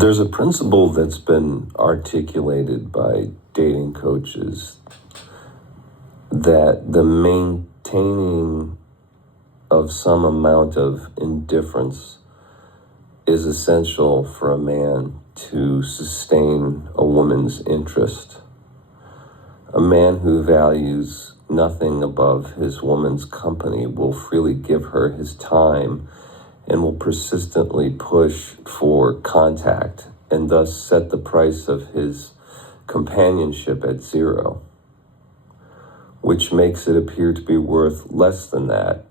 There's a principle that's been articulated by dating coaches that the maintaining of some amount of indifference is essential for a man to sustain a woman's interest. A man who values nothing above his woman's company will freely give her his time and will persistently push for contact and thus set the price of his companionship at zero, which makes it appear to be worth less than that,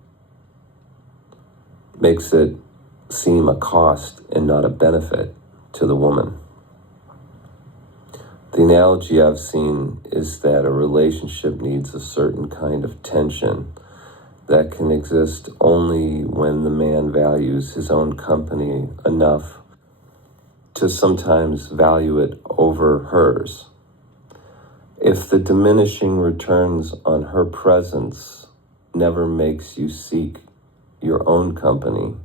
makes it seem a cost and not a benefit to the woman. The analogy I've seen is that a relationship needs a certain kind of tension that can exist only when the man values his own company enough to sometimes value it over hers. If the diminishing returns on her presence never makes you seek your own company,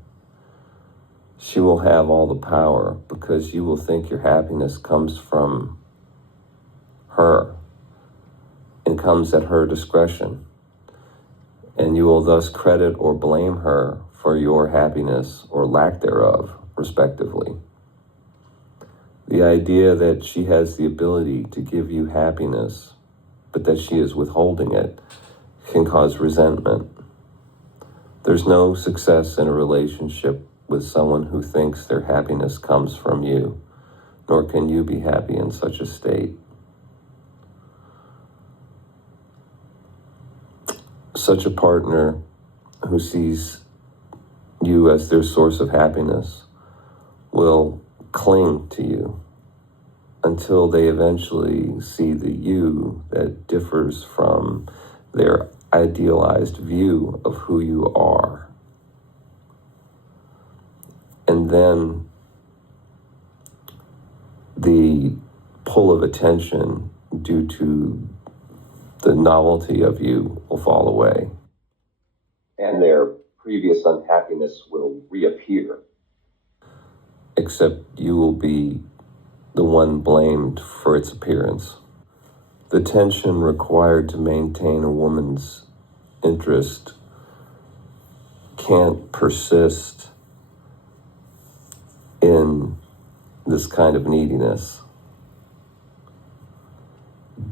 she will have all the power because you will think your happiness comes from her and comes at her discretion, and you will thus credit or blame her for your happiness or lack thereof, respectively. The idea that she has the ability to give you happiness, but that she is withholding it, can cause resentment. There's no success in a relationship with someone who thinks their happiness comes from you, nor can you be happy in such a state. Such a partner who sees you as their source of happiness will cling to you until they eventually see the you that differs from their idealized view of who you are. And then the pull of attention due to the novelty of you will fall away, and their previous unhappiness will reappear, except you will be the one blamed for its appearance. The tension required to maintain a woman's interest can't persist in this kind of neediness.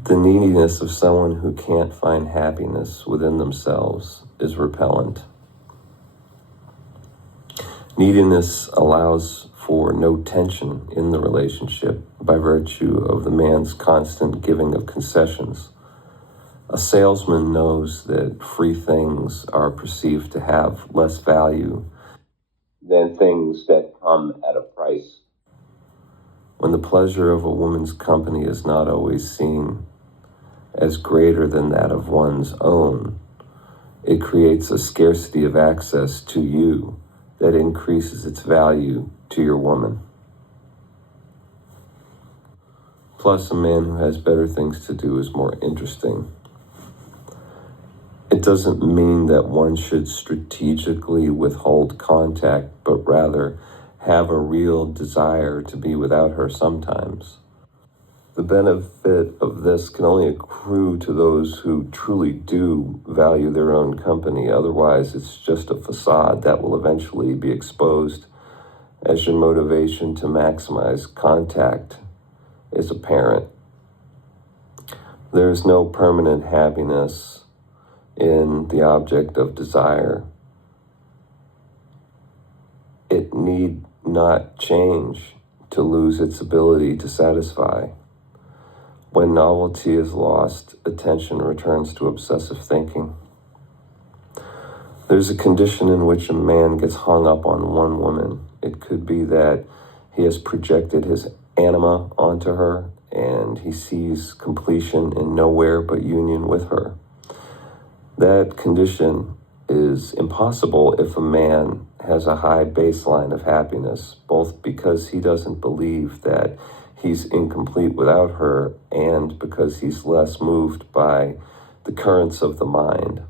The neediness of someone who can't find happiness within themselves is repellent. Neediness allows for no tension in the relationship by virtue of the man's constant giving of concessions. A salesman knows that free things are perceived to have less value than things that come at a price. When the pleasure of a woman's company is not always seen as greater than that of one's own, it creates a scarcity of access to you that increases its value to your woman. Plus, a man who has better things to do is more interesting. It doesn't mean that one should strategically withhold contact, but rather have a real desire to be without her sometimes. The benefit of this can only accrue to those who truly do value their own company. Otherwise, it's just a facade that will eventually be exposed as your motivation to maximize contact is apparent. There is no permanent happiness in the object of desire. It need not change to lose its ability to satisfy. When novelty is lost, attention returns to obsessive thinking. There's a condition in which a man gets hung up on one woman. It could be that he has projected his Anima onto her and he sees completion in nowhere but union with her. That condition is impossible if a man has a high baseline of happiness, both because he doesn't believe that he's incomplete without her and because he's less moved by the currents of the mind.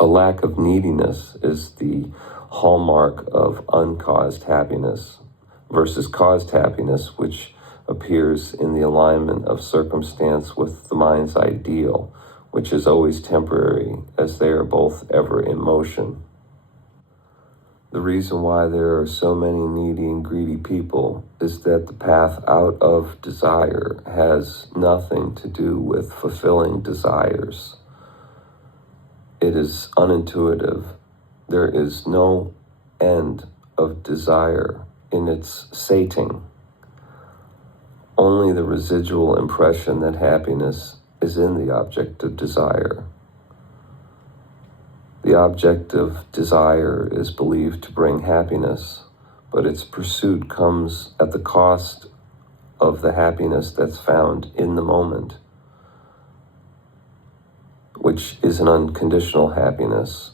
A lack of neediness is the hallmark of uncaused happiness versus caused happiness, which appears in the alignment of circumstance with the mind's ideal, which is always temporary, as they are both ever in motion. The reason why there are so many needy and greedy people is that the path out of desire has nothing to do with fulfilling desires. It is unintuitive. There is no end of desire in its sating. Only the residual impression that happiness is in the object of desire. The object of desire is believed to bring happiness, but its pursuit comes at the cost of the happiness that's found in the moment, which is an unconditional happiness.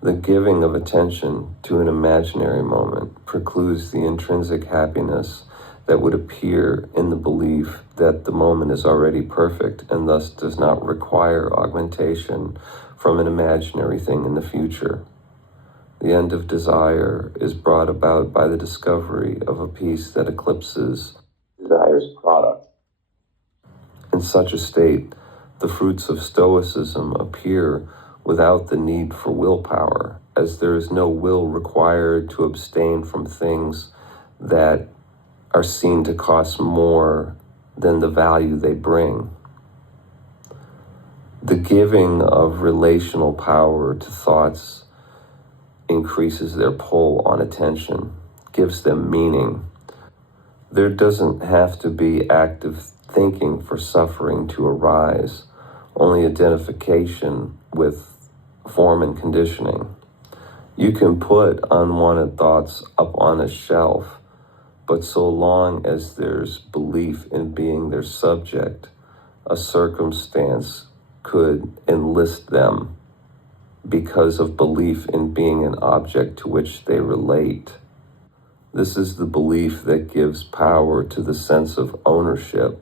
The giving of attention to an imaginary moment precludes the intrinsic happiness that would appear in the belief that the moment is already perfect and thus does not require augmentation from an imaginary thing in the future. The end of desire is brought about by the discovery of a peace that eclipses desire's product. In such a state, the fruits of Stoicism appear without the need for willpower, as there is no will required to abstain from things that are seen to cost more than the value they bring. The giving of relational power to thoughts increases their pull on attention, gives them meaning. There doesn't have to be active thinking for suffering to arise, only identification with form and conditioning. You can put unwanted thoughts up on a shelf, but so long as there's belief in being their subject, a circumstance could enlist them because of belief in being an object to which they relate. This is the belief that gives power to the sense of ownership.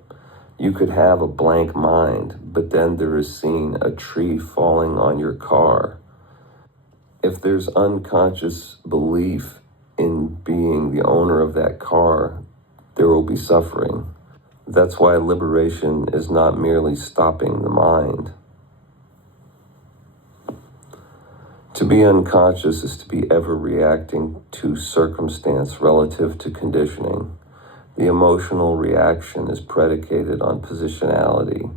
You could have a blank mind, but then there is seen a tree falling on your car. If there's unconscious belief in being the owner of that car, there will be suffering. That's why liberation is not merely stopping the mind. To be unconscious is to be ever reacting to circumstance relative to conditioning. The emotional reaction is predicated on positionality.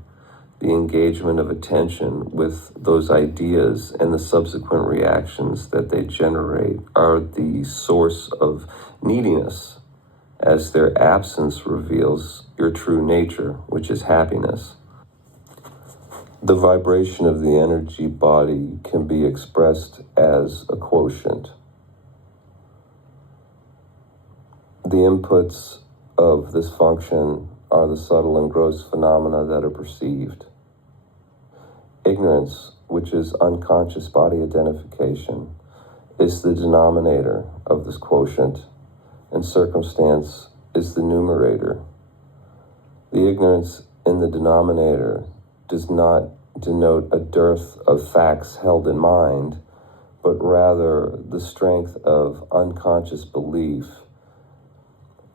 The engagement of attention with those ideas and the subsequent reactions that they generate are the source of neediness, as their absence reveals your true nature, which is happiness. The vibration of the energy body can be expressed as a quotient. The inputs of this function are the subtle and gross phenomena that are perceived. Ignorance, which is unconscious body identification, is the denominator of this quotient, and circumstance is the numerator. The ignorance in the denominator does not denote a dearth of facts held in mind, but rather the strength of unconscious belief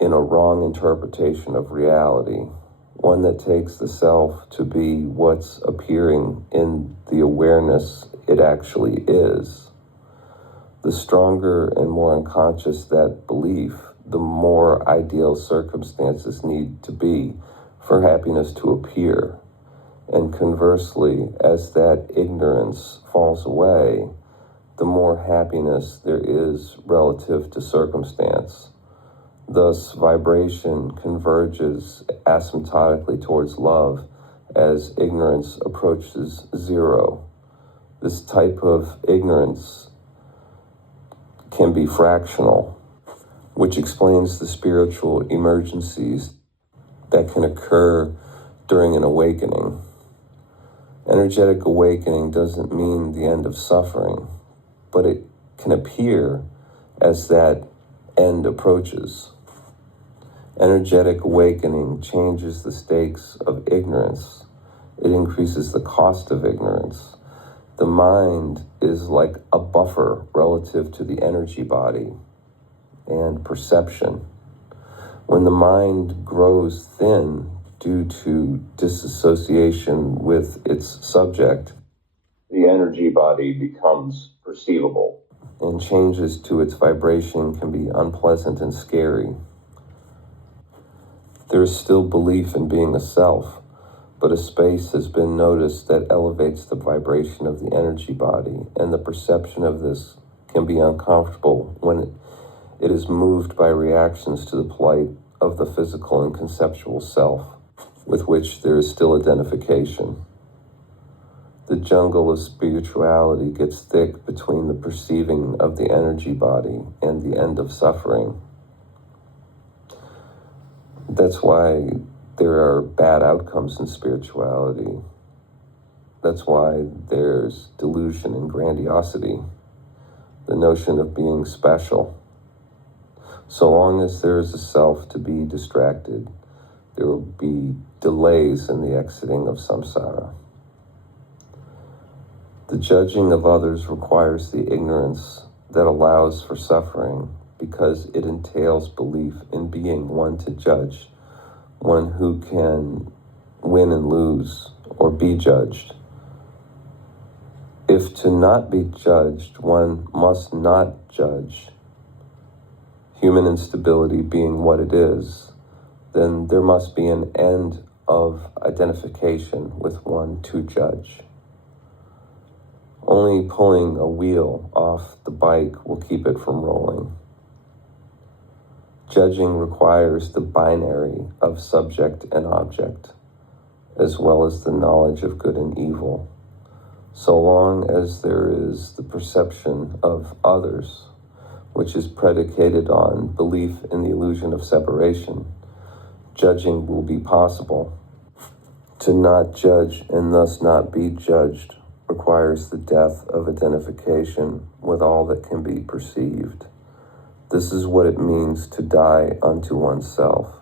in a wrong interpretation of reality, one that takes the self to be what's appearing in the awareness it actually is. The stronger and more unconscious that belief, the more ideal circumstances need to be for happiness to appear. And conversely, as that ignorance falls away, the more happiness there is relative to circumstance. Thus, vibration converges asymptotically towards love as ignorance approaches zero. This type of ignorance can be fractional, which explains the spiritual emergencies that can occur during an awakening. Energetic awakening doesn't mean the end of suffering, but it can appear as that end approaches. Energetic awakening changes the stakes of ignorance. It increases the cost of ignorance. The mind is like a buffer relative to the energy body. and perception. When the mind grows thin due to disassociation with its subject, the energy body becomes perceivable, and changes to its vibration can be unpleasant and scary. There is still belief in being a self, but a space has been noticed that elevates the vibration of the energy body, and the perception of this can be uncomfortable when it is moved by reactions to the plight of the physical and conceptual self, with which there is still identification. The jungle of spirituality gets thick between the perceiving of the energy body and the end of suffering. That's why there are bad outcomes in spirituality. That's why there's delusion and grandiosity, the notion of being special. So long as there is a self to be distracted, there will be delays in the exiting of samsara. The judging of others requires the ignorance that allows for suffering, because it entails belief in being one to judge, one who can win and lose or be judged. If to not be judged, one must not judge, human instability being what it is, then there must be an end of identification with one to judge. Only pulling a wheel off the bike will keep it from rolling. Judging requires the binary of subject and object, as well as the knowledge of good and evil. So long as there is the perception of others, which is predicated on belief in the illusion of separation, judging will be possible. To not judge and thus not be judged requires the death of identification with all that can be perceived. This is what it means to die unto oneself.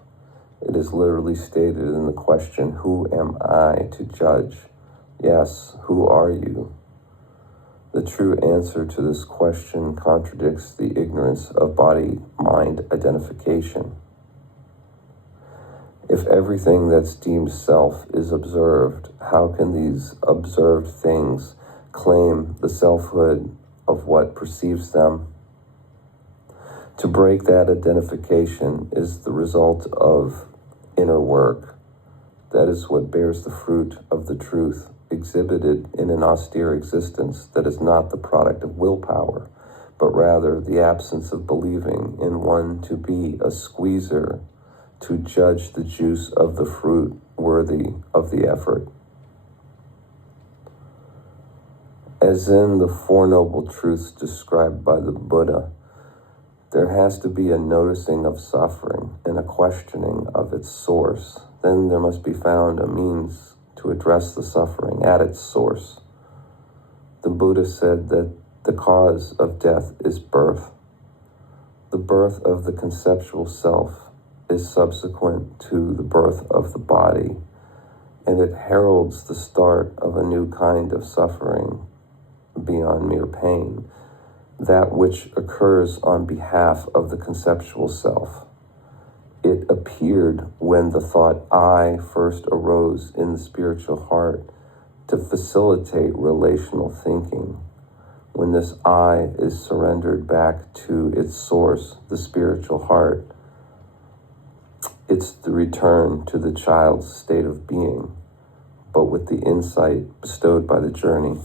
It is literally stated in the question, who am I to judge? Yes, who are you? The true answer to this question contradicts the ignorance of body-mind identification. If everything that's deemed self is observed, how can these observed things claim the selfhood of what perceives them? To break that identification is the result of inner work. That is what bears the fruit of the truth, exhibited in an austere existence that is not the product of willpower, but rather the absence of believing in one to be a squeezer to judge the juice of the fruit worthy of the effort. As in the Four Noble Truths described by the Buddha, there has to be a noticing of suffering and a questioning of its source. Then there must be found a means to address the suffering at its source. The Buddha said that the cause of death is birth. The birth of the conceptual self is subsequent to the birth of the body, and it heralds the start of a new kind of suffering beyond mere pain, that which occurs on behalf of the conceptual self. It appeared when the thought I first arose in the spiritual heart to facilitate relational thinking. When this I is surrendered back to its source, the spiritual heart, it's the return to the child's state of being, but with the insight bestowed by the journey.